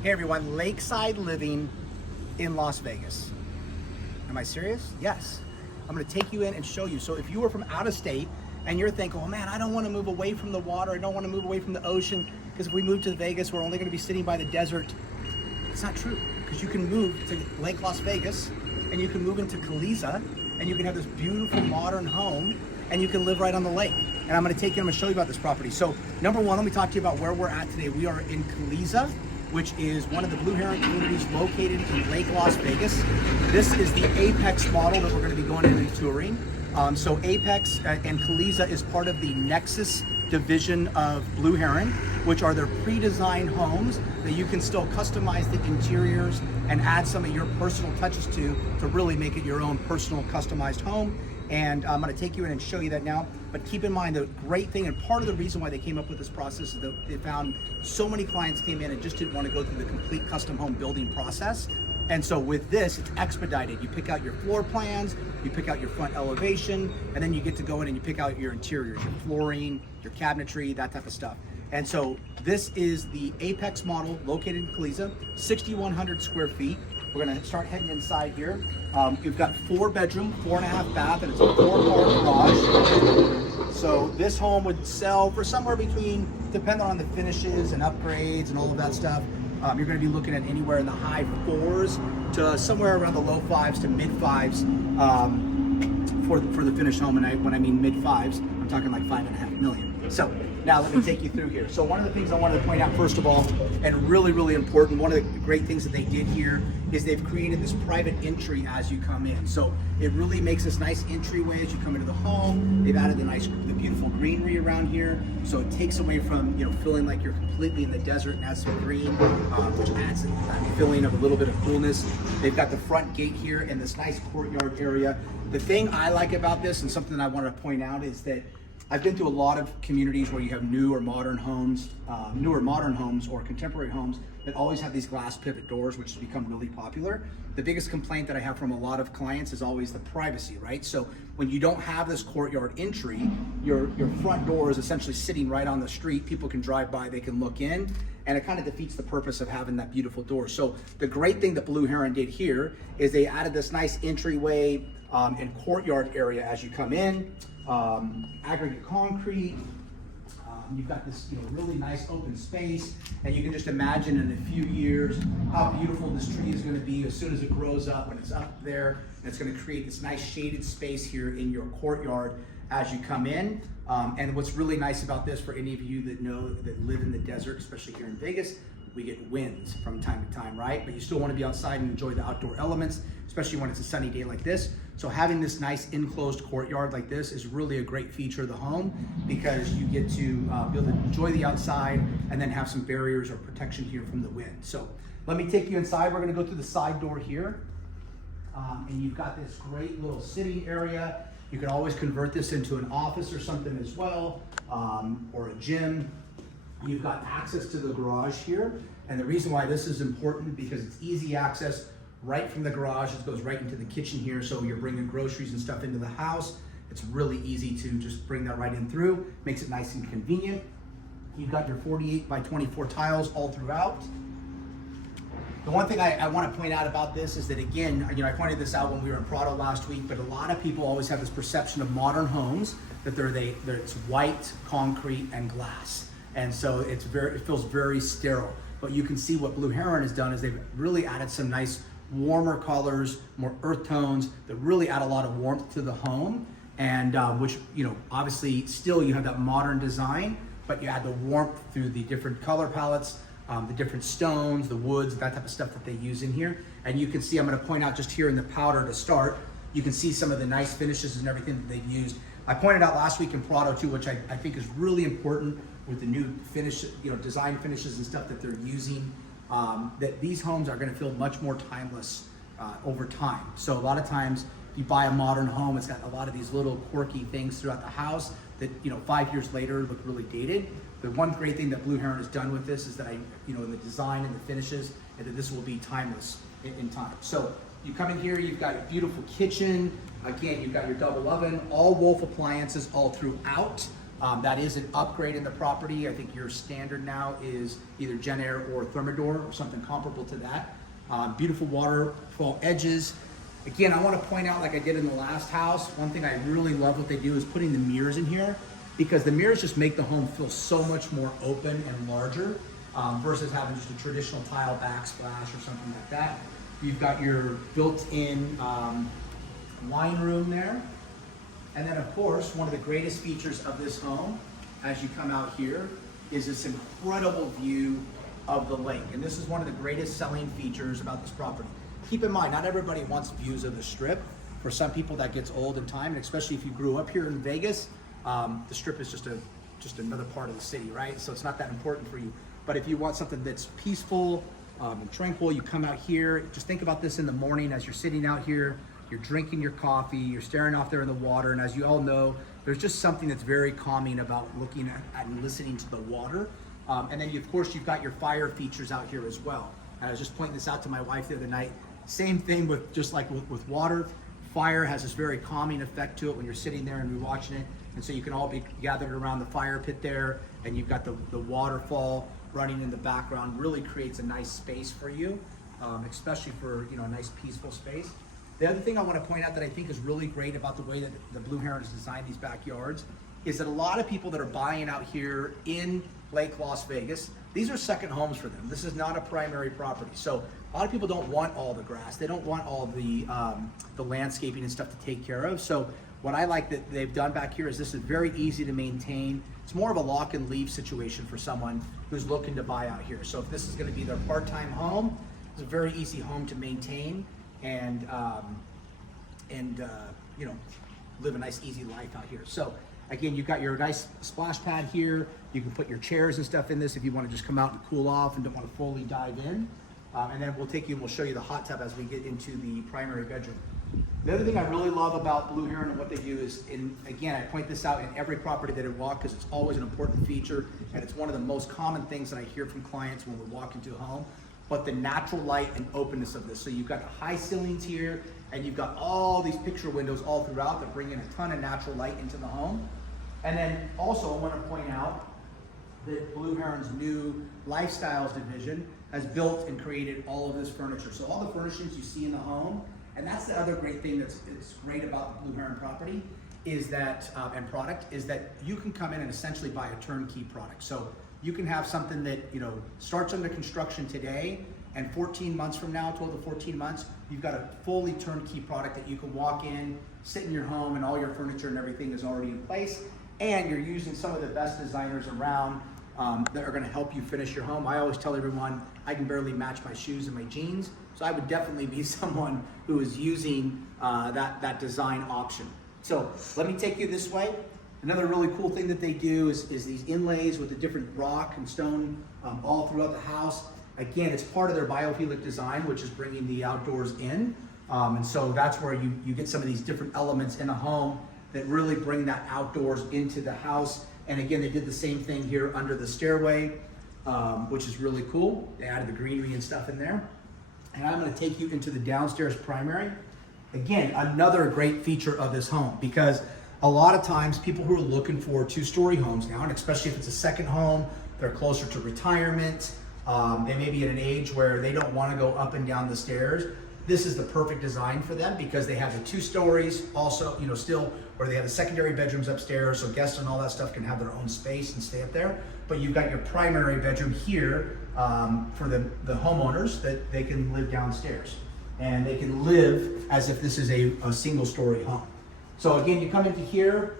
Hey everyone, Lakeside living in Las Vegas. Am I serious? Yes. I'm gonna take you in and show you. So if you were from out of state and you're thinking, oh man, I don't wanna move away from the water, I don't wanna move away from the ocean, because if we move to Vegas, we're only gonna be sitting by the desert. It's not true, because you can move to Lake Las Vegas and you can move into Caliza and you can have this beautiful modern home and you can live right on the lake. And I'm gonna take you, I'm gonna show you about this property. So number one, let me talk to you about where we're at today. We are in Caliza, which is one of the Blue Heron communities located in Lake Las Vegas. This is the Apex model that we're gonna be going into touring. So Apex and Caliza is part of the Nexus division of Blue Heron, which are their pre-designed homes that you can still customize the interiors and add some of your personal touches to really make it your own personal customized home. And I'm gonna take you in and show you that now. But keep in mind, the great thing, and part of the reason why they came up with this process is that they found so many clients came in and just didn't want to go through the complete custom home building process. And so with this, it's expedited. You pick out your floor plans, you pick out your front elevation, and then you get to go in and you pick out your interiors, your flooring, your cabinetry, that type of stuff. And so this is the Apex model located in Caliza, 6,100 square feet. We're gonna start heading inside here. We've got 4-bedroom, 4.5 bath, and it's a 4-car garage. So this home would sell for somewhere between, depending on the finishes and upgrades and all of that stuff, you're gonna be looking at anywhere in the high 4s to somewhere around the low 5s to mid 5s for the finished home. And when I mean mid 5s, I'm talking like 5.5 million. So now let me take you through here. So one of the things I wanted to point out first of all, and really, really important, one of the great things that they did here is they've created this private entry as you come in. So it really makes this nice entryway as you come into the home. They've added the beautiful greenery around here. So it takes away from, feeling like you're completely in the desert and adds some green, which adds that feeling of a little bit of coolness. They've got the front gate here and this nice courtyard area. The thing I like about this, and something that I want to point out, is that I've been to a lot of communities where you have newer modern homes or contemporary homes that always have these glass pivot doors, which has become really popular. The biggest complaint that I have from a lot of clients is always the privacy, right? So when you don't have this courtyard entry, your front door is essentially sitting right on the street. People can drive by, they can look in, and it kind of defeats the purpose of having that beautiful door. So the great thing that Blue Heron did here is they added this nice entryway and courtyard area as you come in. Aggregate concrete. You've got this really nice open space, and you can just imagine in a few years how beautiful this tree is going to be as soon as it grows up, and it's up there, and it's going to create this nice shaded space here in your courtyard as you come in. And what's really nice about this, for any of you that live in the desert, especially here in Vegas, we get winds from time to time, right? But you still want to be outside and enjoy the outdoor elements, especially when it's a sunny day like this. So having this nice enclosed courtyard like this is really a great feature of the home, because you get to be able to enjoy the outside and then have some barriers or protection here from the wind. So let me take you inside. We're going to go through the side door here. And you've got this great little sitting area. You can always convert this into an office or something as well, or a gym. You've got access to the garage here. And the reason why this is important, because it's easy access right from the garage. It goes right into the kitchen here. So you're bringing groceries and stuff into the house. It's really easy to just bring that right in through. Makes it nice and convenient. You've got your 48 by 24 tiles all throughout. The one thing I want to point out about this is that, again, I pointed this out when we were in Prado last week, but a lot of people always have this perception of modern homes that it's white, concrete, and glass. And so it feels very sterile. But you can see what Blue Heron has done is they've really added some nice warmer colors, more earth tones that really add a lot of warmth to the home. And which, obviously still you have that modern design, but you add the warmth through the different color palettes, the different stones, the woods, that type of stuff that they use in here. And you can see, I'm going to point out just here in the powder to start, you can see some of the nice finishes and everything that they've used. I pointed out last week in Prado too, which I think is really important with the new finish, design finishes and stuff that they're using, that these homes are going to feel much more timeless over time. So a lot of times if you buy a modern home, it's got a lot of these little quirky things throughout the house that 5 years later look really dated. The one great thing that Blue Heron has done with this is that in the design and the finishes, and that this will be timeless in time. So you come in here, you've got a beautiful kitchen. Again, you've got your double oven, all Wolf appliances all throughout. That is an upgrade in the property. I think your standard now is either Gen Air or Thermador or something comparable to that. Beautiful waterfall edges. Again, I want to point out, like I did in the last house, one thing I really love what they do is putting the mirrors in here, because the mirrors just make the home feel so much more open and larger versus having just a traditional tile backsplash or something like that. You've got your built-in wine room there. And then of course, one of the greatest features of this home, as you come out here, is this incredible view of the lake. And this is one of the greatest selling features about this property. Keep in mind, not everybody wants views of the Strip. For some people that gets old in time, and especially if you grew up here in Vegas, the Strip is just another part of the city, right? So it's not that important for you. But if you want something that's peaceful and tranquil, you come out here. Just think about this in the morning as you're sitting out here, you're drinking your coffee, you're staring off there in the water, and as you all know, there's just something that's very calming about looking at and listening to the water. And then of course you've got your fire features out here as well. And I was just pointing this out to my wife the other night. Same thing with just like with water. Fire has this very calming effect to it when you're sitting there and you're watching it. And so you can all be gathered around the fire pit there, and you've got the waterfall running in the background. Really creates a nice space for you, especially for a nice peaceful space. The other thing I want to point out that I think is really great about the way that the Blue Heron has designed these backyards is that a lot of people that are buying out here in Lake Las Vegas, these are second homes for them. This is not a primary property. So a lot of people don't want all the grass. They don't want all the landscaping and stuff to take care of. So what I like that they've done back here is this is very easy to maintain. It's more of a lock and leave situation for someone who's looking to buy out here. So if this is going to be their part-time home, it's a very easy home to maintain and live a nice easy life out here. So again, you've got your nice splash pad here. You can put your chairs and stuff in this if you want to just come out and cool off and don't want to fully dive in. And then we'll take you and we'll show you the hot tub as we get into the primary bedroom. The other thing I really love about Blue Heron and what they do is, again, I point this out in every property that I walk because it's always an important feature, and it's one of the most common things that I hear from clients when we walk into a home, but the natural light and openness of this. So you've got the high ceilings here, and you've got all these picture windows all throughout that bring in a ton of natural light into the home. And then also I want to point out that Blue Heron's new lifestyles division has built and created all of this furniture. So all the furnishings you see in the home, and that's the other great thing that's great about the Blue Heron property is that, and product, is that you can come in and essentially buy a turnkey product. So you can have something that starts under construction today, and 14 months from now, 12 to 14 months, you've got a fully turnkey product that you can walk in, sit in your home, and all your furniture and everything is already in place. And you're using some of the best designers around that are going to help you finish your home. I always tell everyone I can barely match my shoes and my jeans, so I would definitely be someone who is using that design option. So let me take you this way. Another really cool thing that they do is these inlays with the different rock and stone all throughout the house. Again, it's part of their biophilic design, which is bringing the outdoors in. And so that's where you get some of these different elements in a home that really bring that outdoors into the house. And again, they did the same thing here under the stairway, which is really cool. They added the greenery and stuff in there. And I'm gonna take you into the downstairs primary. Again, another great feature of this home, because a lot of times people who are looking for two-story homes now, and especially if it's a second home, they're closer to retirement, they may be at an age where they don't wanna go up and down the stairs. This is the perfect design for them because they have the 2 stories also, still where they have the secondary bedrooms upstairs, so guests and all that stuff can have their own space and stay up there. But you've got your primary bedroom here for the homeowners that they can live downstairs. And they can live as if this is a single story home. So again, you come into here,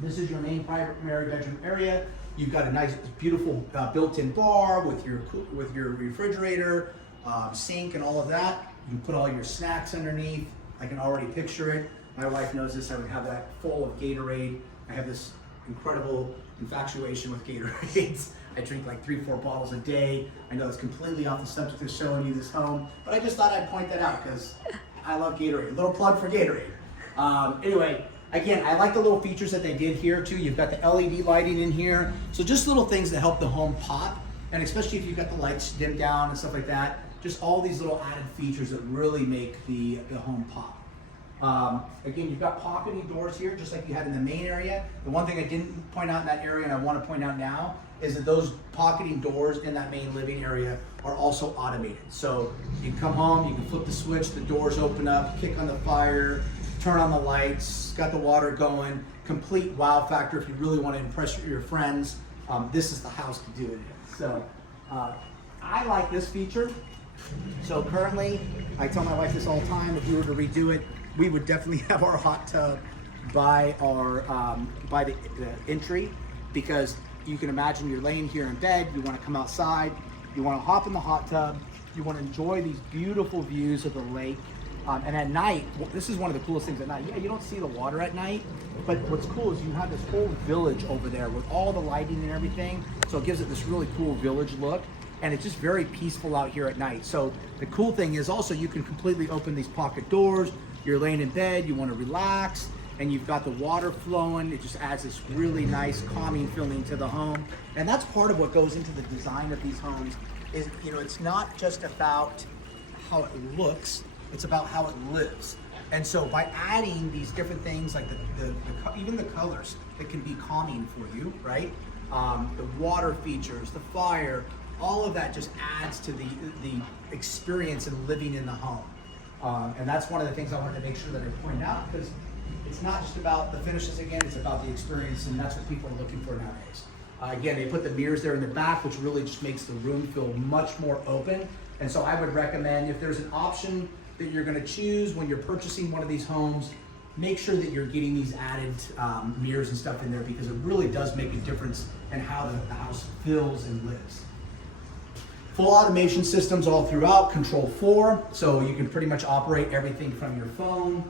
this is your main primary bedroom area. You've got a nice, beautiful built-in bar with your refrigerator, sink and all of that. You can put all your snacks underneath. I can already picture it. My wife knows this. I would have that full of Gatorade. I have this incredible infatuation with Gatorades. I drink like 3-4 bottles a day. I know it's completely off the subject of showing you this home, but I just thought I'd point that out because I love Gatorade. A little plug for Gatorade. Anyway, again, I like the little features that they did here too. You've got the LED lighting in here. So just little things that help the home pop. And especially if you've got the lights dimmed down and stuff like that, just all these little added features that really make the home pop. Again, you've got pocketing doors here, just like you had in the main area. The one thing I didn't point out in that area, and I want to point out now, is that those pocketing doors in that main living area are also automated. So you can come home, you can flip the switch, the doors open up, kick on the fire, turn on the lights, got the water going, complete wow factor if you really want to impress your friends. This is the house to do it in. So I like this feature. So currently, I tell my wife this all the time, if we were to redo it, we would definitely have our hot tub by the entry, because you can imagine you're laying here in bed, you want to come outside, you want to hop in the hot tub, you want to enjoy these beautiful views of the lake. And at night, this is one of the coolest things at night. Yeah, you don't see the water at night, but what's cool is you have this whole village over there with all the lighting and everything. So it gives it this really cool village look. And it's just very peaceful out here at night. So the cool thing is also you can completely open these pocket doors. You're laying in bed, you want to relax, and you've got the water flowing. It just adds this really nice calming feeling to the home. And that's part of what goes into the design of these homes is, you know, it's not just about how it looks, it's about how it lives. And so by adding these different things like even the colors that can be calming for you, right? The water features, the fire, all of that just adds to the experience of living in the home. And that's one of the things I wanted to make sure that I point out, because it's not just about the finishes again, it's about the experience, and that's what people are looking for nowadays. Again, they put the mirrors there in the back, which really just makes the room feel much more open. And so I would recommend, if there's an option that you're gonna choose when you're purchasing one of these homes, make sure that you're getting these added mirrors and stuff in there, because it really does make a difference in how the house feels and lives. Full automation systems all throughout, Control 4, so you can pretty much operate everything from your phone.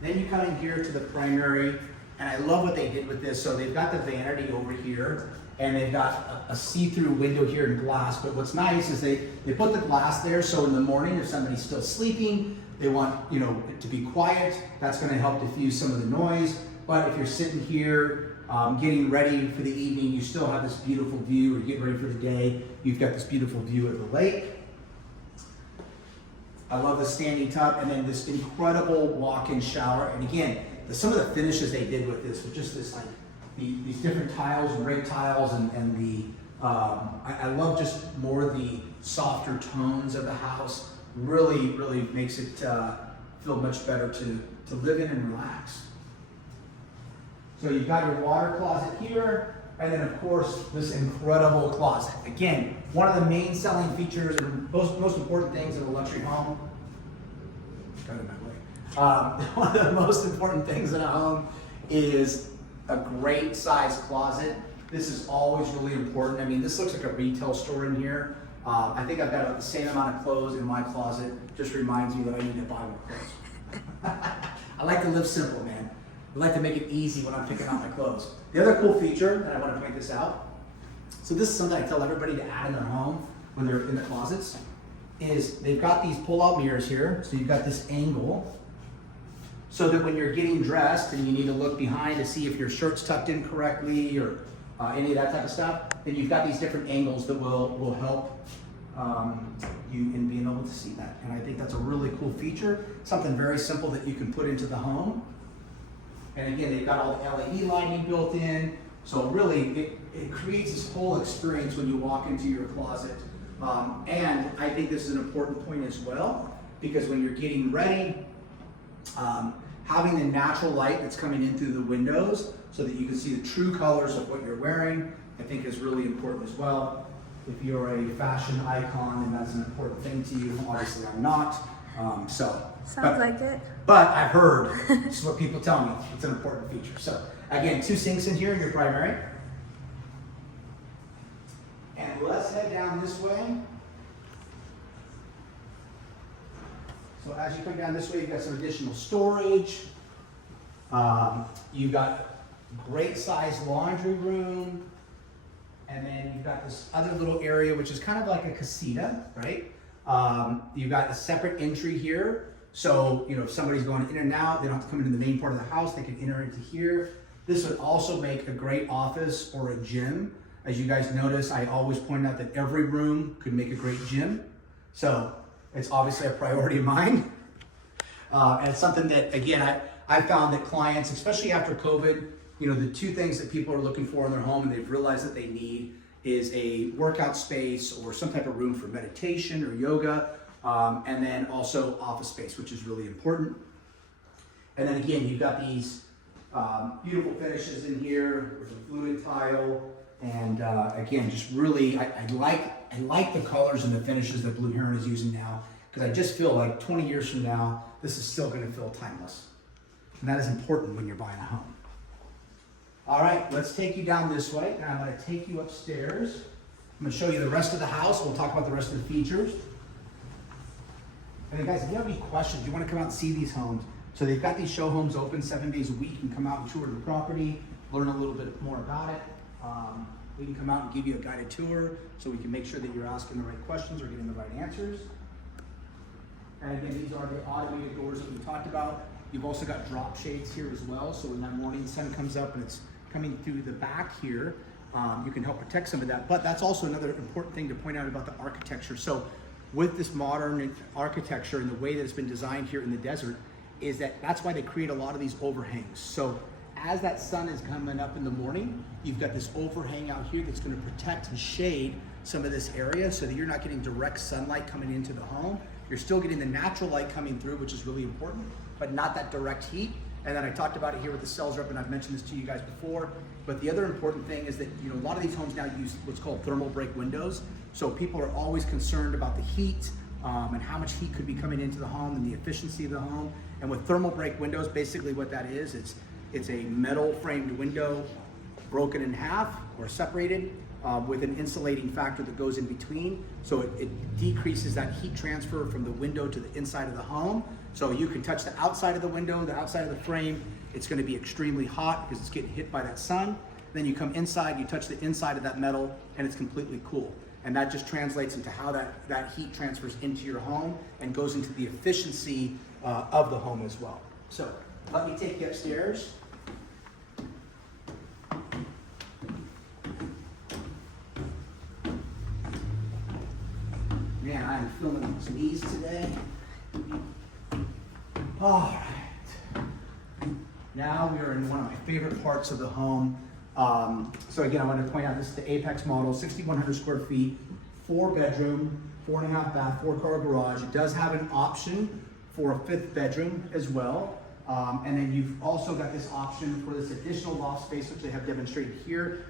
Then you come in here to the primary, and I love what they did with this. So they've got the vanity over here, and they've got a see-through window here in glass, but what's nice is they put the glass there, so in the morning, if somebody's still sleeping, they want it to be quiet, that's gonna help diffuse some of the noise. But if you're sitting here, getting ready for the evening, you still have this beautiful view, or getting ready for the day, you've got this beautiful view of the lake. I love the standing tub, and then this incredible walk-in shower. And again, some of the finishes they did with this, with just this like these different tiles and rake tiles, and the I love just more the softer tones of the house. Really makes it feel much better to live in and relax. So you've got your water closet here, and then of course this incredible closet. Again, one of the main selling features and most important things in a luxury home. Got in my way. One of the most important things in a home is a great sized closet. This is always really important. I mean, this looks like a retail store in here. I think I've got about the same amount of clothes in my closet. Just reminds me that I need to buy more clothes. I like to live simple, man. I like to make it easy when I'm picking out my clothes. The other cool feature, and I want to point this out, so this is something I tell everybody to add in their home when they're in the closets, is they've got these pull-out mirrors here. So you've got this angle, so that when you're getting dressed and you need to look behind to see if your shirt's tucked in correctly or any of that type of stuff, then you've got these different angles that will help you in being able to see that. And I think that's a really cool feature, something very simple that you can put into the home. And again, they've got all the LED lighting built in, so really it creates this whole experience when you walk into your closet. And I think this is an important point as well, because when you're getting ready, having the natural light that's coming in through the windows so that you can see the true colors of what you're wearing, I think is really important as well. If you're a fashion icon, then that's an important thing to you. Obviously, I'm not. Sounds like it. But I've heard, this is what people tell me, it's an important feature. So again, 2 sinks in here in your primary. And let's head down this way. So as you come down this way, you've got some additional storage. You've got great sized laundry room. And then you've got this other little area, which is kind of like a casita, right? You've got a separate entry here. So, if somebody's going in and out, they don't have to come into the main part of the house, they can enter into here. This would also make a great office or a gym. As you guys notice, I always point out that every room could make a great gym. So it's obviously a priority of mine. And it's something that, again, I found that clients, especially after COVID, you know, the two things that people are looking for in their home and they've realized that they need is a workout space or some type of room for meditation or yoga, and then also office space, which is really important. And then again, you've got these beautiful finishes in here with a fluid tile, and again, just really, I like the colors and the finishes that Blue Heron is using now, because I just feel like 20 years from now, this is still going to feel timeless. And that is important when you're buying a home. All right, let's take you down this way, and I'm going to take you upstairs. I'm going to show you the rest of the house. We'll talk about the rest of the features. And then guys, if you have any questions, you want to come out and see these homes. So they've got these show homes open 7 days a week. You can come out and tour the property, learn a little bit more about it. We can come out and give you a guided tour so we can make sure that you're asking the right questions or getting the right answers. And again, these are the automated doors that we talked about. You've also got drop shades here as well. So when that morning sun comes up and it's coming through the back here, you can help protect some of that. But that's also another important thing to point out about the architecture. So with this modern architecture and the way that it's been designed here in the desert, is that's why they create a lot of these overhangs. So as that sun is coming up in the morning, you've got this overhang out here that's going to protect and shade some of this area so that you're not getting direct sunlight coming into the home. You're still getting the natural light coming through, which is really important, but not that direct heat. And then I talked about it here with the sales rep, and I've mentioned this to you guys before, but the other important thing is that, you know, a lot of these homes now use what's called thermal break windows. So people are always concerned about the heat and how much heat could be coming into the home and the efficiency of the home. And with thermal break windows, basically what that is, it's a metal framed window broken in half or separated with an insulating factor that goes in between. So it decreases that heat transfer from the window to the inside of the home. So you can touch the outside of the window, the outside of the frame. It's going to be extremely hot because it's getting hit by that sun. Then you come inside, you touch the inside of that metal, and it's completely cool. And that just translates into how that heat transfers into your home and goes into the efficiency of the home as well. So let me take you upstairs. Man, I'm feeling those knees today. All right. Now we are in one of my favorite parts of the home. So again, I want to point out this is the Apex model, 6,100 square feet, 4-bedroom, 4.5 bath, 4-car garage. It does have an option for a 5th bedroom as well. And then you've also got this option for this additional loft space, which they have demonstrated here,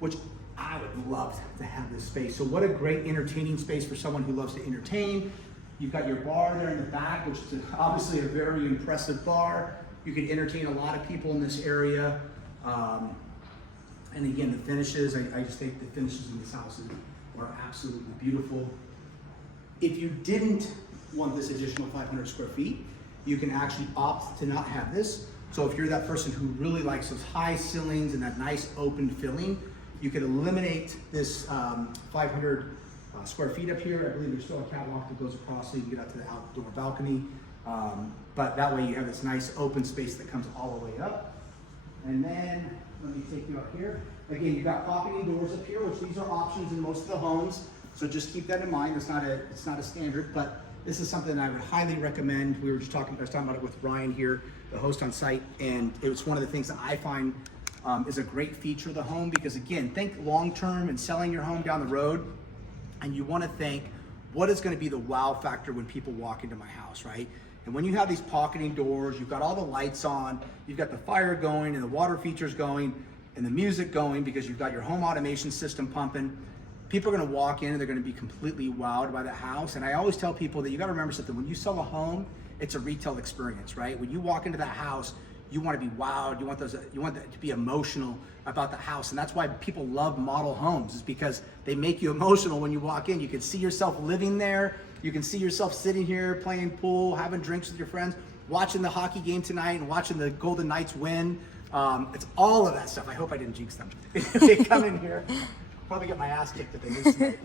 which I would love to have this space. So what a great entertaining space for someone who loves to entertain. You've got your bar there in the back, which is obviously a very impressive bar. You can entertain a lot of people in this area. And again, the finishes, I just think the finishes in this house are absolutely beautiful. If you didn't want this additional 500 square feet, you can actually opt to not have this. So if you're that person who really likes those high ceilings and that nice open filling, you could eliminate this 500 square feet up here. I believe there's still a catwalk that goes across so you can get out to the outdoor balcony. But that way you have this nice open space that comes all the way up. And then let me take you up here. Again, you've got popping doors up here, which these are options in most of the homes. So just keep that in mind. It's not a standard, but this is something I would highly recommend. I was talking about it with Ryan here, the host on site, and it was one of the things that I find is a great feature of the home, because again, think long-term and selling your home down the road, and you want to think, what is going to be the wow factor when people walk into my house, right? And when you have these pocketing doors, you've got all the lights on, you've got the fire going and the water features going and the music going because you've got your home automation system pumping. People are going to walk in and they're going to be completely wowed by the house. And I always tell people that you got to remember something. When you sell a home, it's a retail experience, right? When you walk into that house, you want to be wowed. You want that to be emotional about the house. And that's why people love model homes, is because they make you emotional when you walk in. You can see yourself living there. You can see yourself sitting here playing pool, having drinks with your friends, watching the hockey game tonight and watching the Golden Knights win. It's all of that stuff. I hope I didn't jinx them. They come in here, probably get my ass kicked if they lose tonight.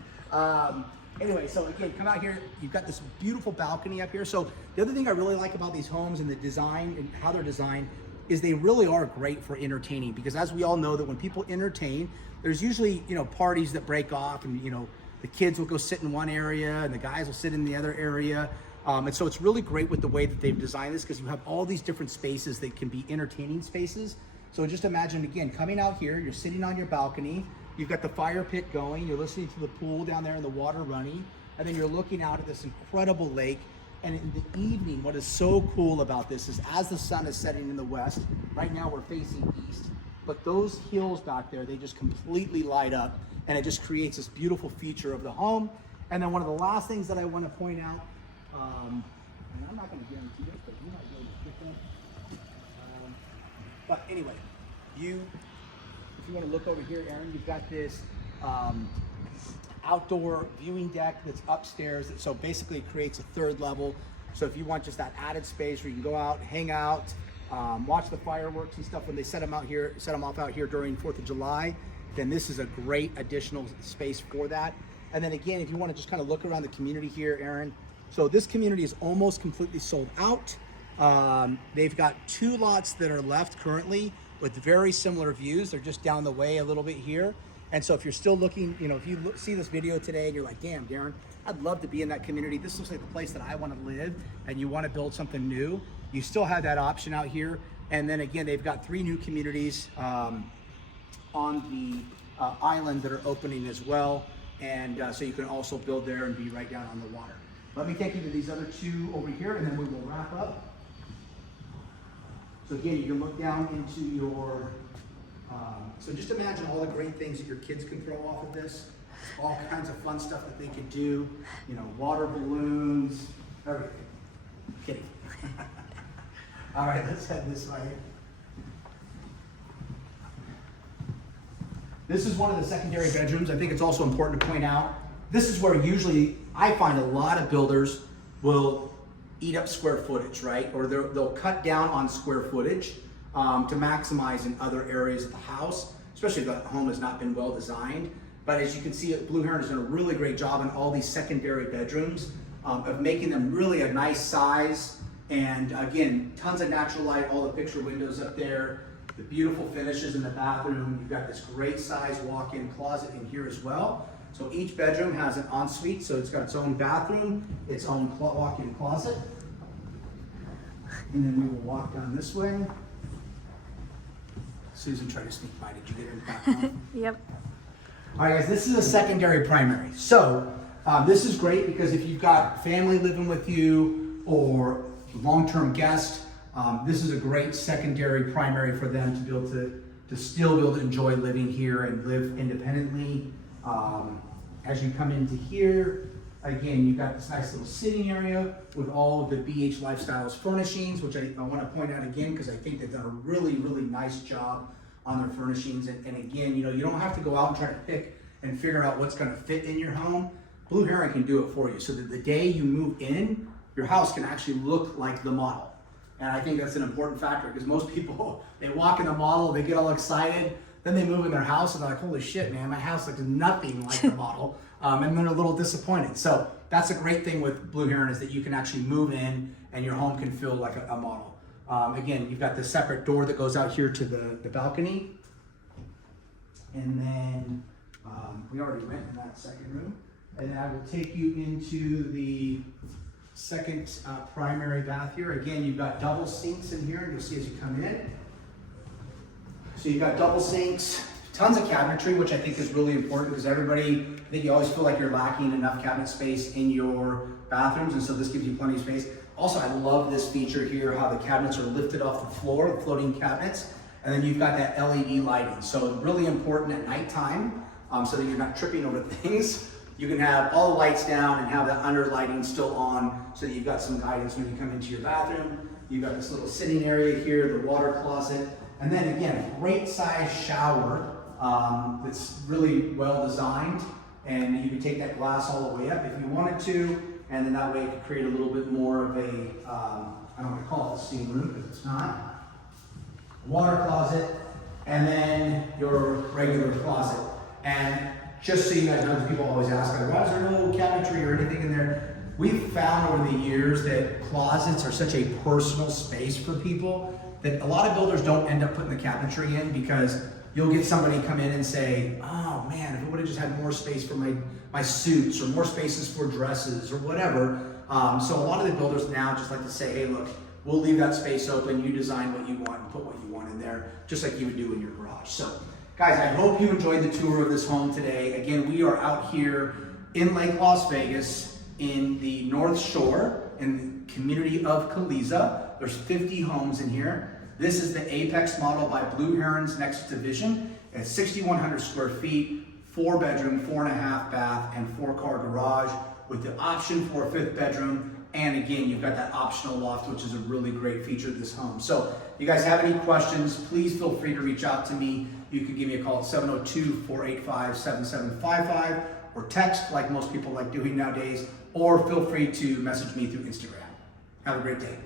Anyway, so again, come out here. You've got this beautiful balcony up here. So the other thing I really like about these homes and the design and how they're designed is they really are great for entertaining, because as we all know that when people entertain, there's usually, parties that break off and, the kids will go sit in one area and the guys will sit in the other area. And so it's really great with the way that they've designed this, because you have all these different spaces that can be entertaining spaces. So just imagine, again, coming out here, you're sitting on your balcony, you've got the fire pit going, you're listening to the pool down there and the water running, and then you're looking out at this incredible lake. And in the evening, what is so cool about this is as the sun is setting in the west, right now we're facing east, but those hills back there, they just completely light up, and it just creates this beautiful feature of the home. And then one of the last things that I want to point out, and I'm not going to guarantee this, but you might be able to get them. But anyway, if you want to look over here, Aaron, you've got this outdoor viewing deck that's upstairs. So basically it creates a third level. So if you want just that added space where you can go out, hang out, watch the fireworks and stuff when they set them off out here during 4th of July, then this is a great additional space for that. And then again, if you want to just kind of look around the community here, Aaron, so this community is almost completely sold out. They've got 2 lots that are left currently with very similar views. They're just down the way a little bit here. And so if you're still looking, if you see this video today and you're like, damn, Darin, I'd love to be in that community. This looks like the place that I want to live, and you want to build something new, you still have that option out here. And then again, they've got 3 new communities on the island that are opening as well. And so you can also build there and be right down on the water. Let me take you to these other 2 over here, and then we will wrap up. So again, you can look down into your, so just imagine all the great things that your kids can throw off of this. All kinds of fun stuff that they can do, water balloons, everything. Kidding. All right, let's head this way. This is one of the secondary bedrooms. I think it's also important to point out, this is where usually I find a lot of builders will eat up square footage, right? Or they'll cut down on square footage to maximize in other areas of the house, especially if the home has not been well designed. But as you can see, Blue Heron has done a really great job in all these secondary bedrooms of making them really a nice size. And again, tons of natural light, all the picture windows up there, the beautiful finishes in the bathroom. You've got this great size walk-in closet in here as well. So each bedroom has an ensuite, so it's got its own bathroom, its own walk-in closet. And then we will walk down this way. Susan tried to sneak by. Did you get her in the background? Yep. All right, guys, this is a secondary primary. So this is great because if you've got family living with you or long-term guest, this is a great secondary primary for them to be able to still be able to enjoy living here and live independently. As you come into here, again, you've got this nice little sitting area with all of the BH Lifestyles furnishings, which I want to point out again because I think they've done a really, really nice job on their furnishings. And again, you don't have to go out and try to pick and figure out what's going to fit in your home. Blue Heron can do it for you so that the day you move in, your house can actually look like the model. And I think that's an important factor because most people, they walk in the model, they get all excited, then they move in their house and they're like, holy shit, man, my house looks nothing like the model. And they're a little disappointed. So that's a great thing with Blue Heron is that you can actually move in and your home can feel like a model. Again, you've got this separate door that goes out here to the balcony. And then we already went in that second room. And then I will take you into the second primary bath here. Again, you've got double sinks in here, and you'll see as you come in. So you've got double sinks, tons of cabinetry, which I think is really important because I think you always feel like you're lacking enough cabinet space in your bathrooms, and so this gives you plenty of space. Also, I love this feature here, how the cabinets are lifted off the floor, the floating cabinets, and then you've got that LED lighting. So really important at nighttime, so that you're not tripping over things. You can have all the lights down and have that under lighting still on so that you've got some guidance when you come into your bathroom. You've got this little sitting area here, the water closet, and then again, great size shower that's really well designed. And you can take that glass all the way up if you wanted to, and then that way it could create a little bit more of a, I don't want to call it a steam room because it's not. Water closet, and then your regular closet. And just so you guys know, because people always ask, like, why is there no cabinetry or anything in there? We've found over the years that closets are such a personal space for people that a lot of builders don't end up putting the cabinetry in because you'll get somebody come in and say, oh man, if it would have just had more space for my suits or more spaces for dresses or whatever, So a lot of the builders now just like to say, hey, look, we'll leave that space open. You design what you want and put what you want in there, just like you would do in your garage. So guys, I hope you enjoyed the tour of this home today. Again, we are out here in Lake Las Vegas in the North Shore in the community of Caliza. There's 50 homes in here. This is the Apex model by Blue Heron's Nexus division. It's 6,100 square feet, 4 bedroom, 4.5 bath, and 4-car garage with the option for a 5th bedroom. And again, you've got that optional loft, which is a really great feature of this home. So if you guys have any questions, please feel free to reach out to me. You can give me a call at 702-485-7755 or text like most people like doing nowadays, or feel free to message me through Instagram. Have a great day.